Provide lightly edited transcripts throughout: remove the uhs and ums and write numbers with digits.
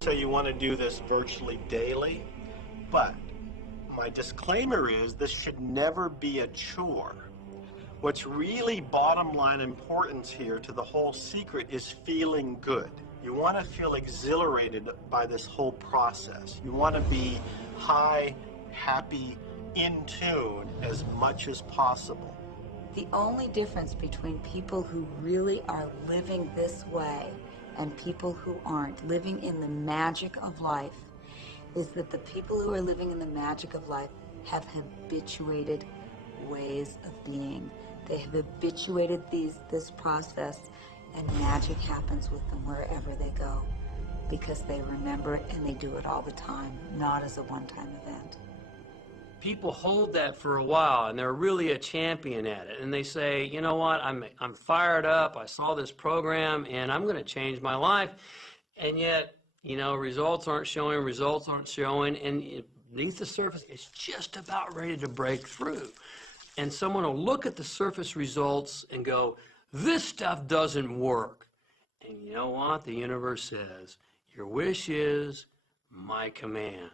So you want to do this virtually daily, but my disclaimer is this should never be a chore. What's really bottom line importance here to the whole secret is feeling good. You want to feel exhilarated by this whole process. You want to be high, happy, in tune as much as possible. The only difference between people who really are living this way and people who aren't, living in the magic of life, is that the people who are living in the magic of life have habituated ways of being. They have habituated this process, and magic happens with them wherever they go because they remember it and they do it all the time, not as a one-time event. People hold that for a while and they're really a champion at it, and they say, you know what, I'm fired up, I saw this program and I'm going to change my life, and yet, you know, results aren't showing, and beneath the surface it's just about ready to break through. And someone will look at the surface results and go, this stuff doesn't work. And you know what? The universe says, your wish is my command.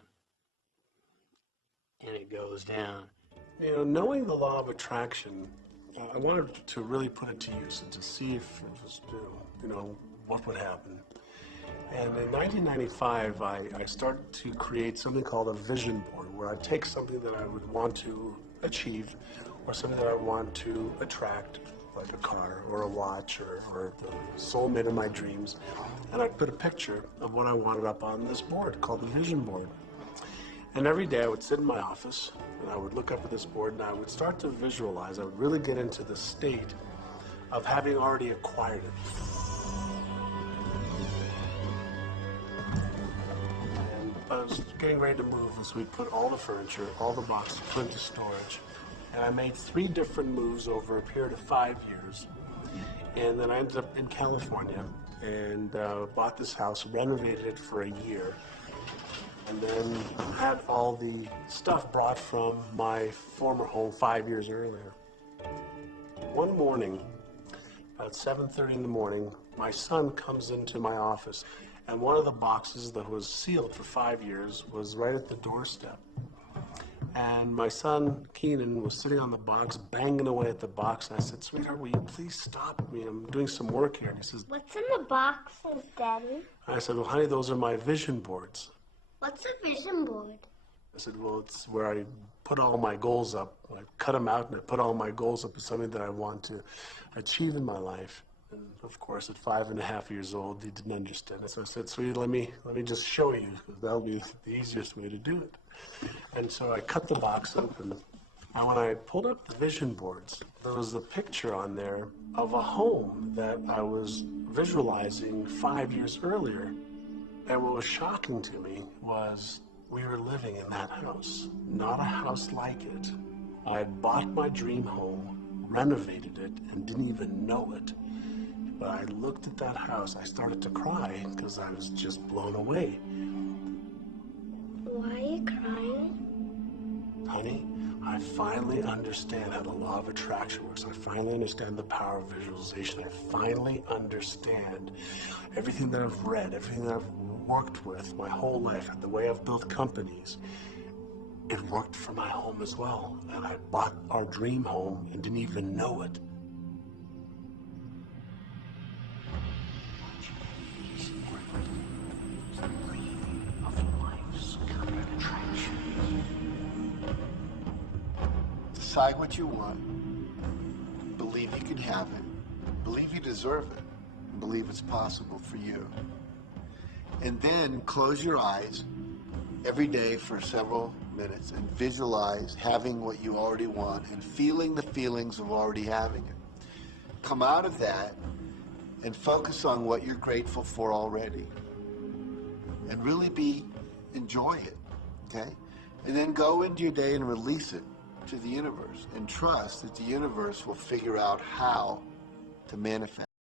And it goes down. You know, knowing the law of attraction, I wanted to really put it to use and to see if it was, you know, what would happen. And in 1995, I started to create something called a vision board, where I take something that I would want to achieve or something that I want to attract, like a car or a watch or the soulmate of my dreams, and I'd put a picture of what I wanted up on this board called the vision board. And every day I would sit in my office and I would look up at this board and I would start to visualize. I would really get into the state of having already acquired it. And I was getting ready to move, and so we put all the furniture, all the boxes, put into storage. And I made 3 different moves over a period of 5 years. And then I ended up in California and bought this house, renovated it for a year. And then had all the stuff brought from my former home 5 years earlier. One morning, about 7:30 in the morning, my son comes into my office, and one of the boxes that was sealed for 5 years was right at the doorstep. And my son, Keenan, was sitting on the box, banging away at the box, and I said, sweetheart, will you please stop me? I'm doing some work here. And he says, what's in the boxes, Daddy? I said, well, honey, those are my vision boards. What's a vision board? I said, well, it's where I put all my goals up. I cut them out and I put all my goals up as something that I want to achieve in my life. And of course, at 5.5 years old, he didn't understand it. So I said, sweetie, let me just show you, because that'll be the easiest way to do it. And so I cut the box open, and when I pulled up the vision boards, there was a picture on there of a home that I was visualizing 5 years earlier. And what was shocking to me was we were living in that house, not a house like it. I had bought my dream home, renovated it, and didn't even know it. But I looked at that house, I started to cry because I was just blown away. Why are you crying? Honey, I finally understand how the law of attraction works. I finally understand the power of visualization. I finally understand everything that I've read, everything that I've worked with my whole life, and the way I've built companies. It worked for my home as well. And I bought our dream home and didn't even know it. Decide what you want, believe you can have it, believe you deserve it, and believe it's possible for you. And then close your eyes every day for several minutes and visualize having what you already want and feeling the feelings of already having it. Come out of that and focus on what you're grateful for already. And really enjoy it, okay? And then go into your day and release it to the universe and trust that the universe will figure out how to manifest.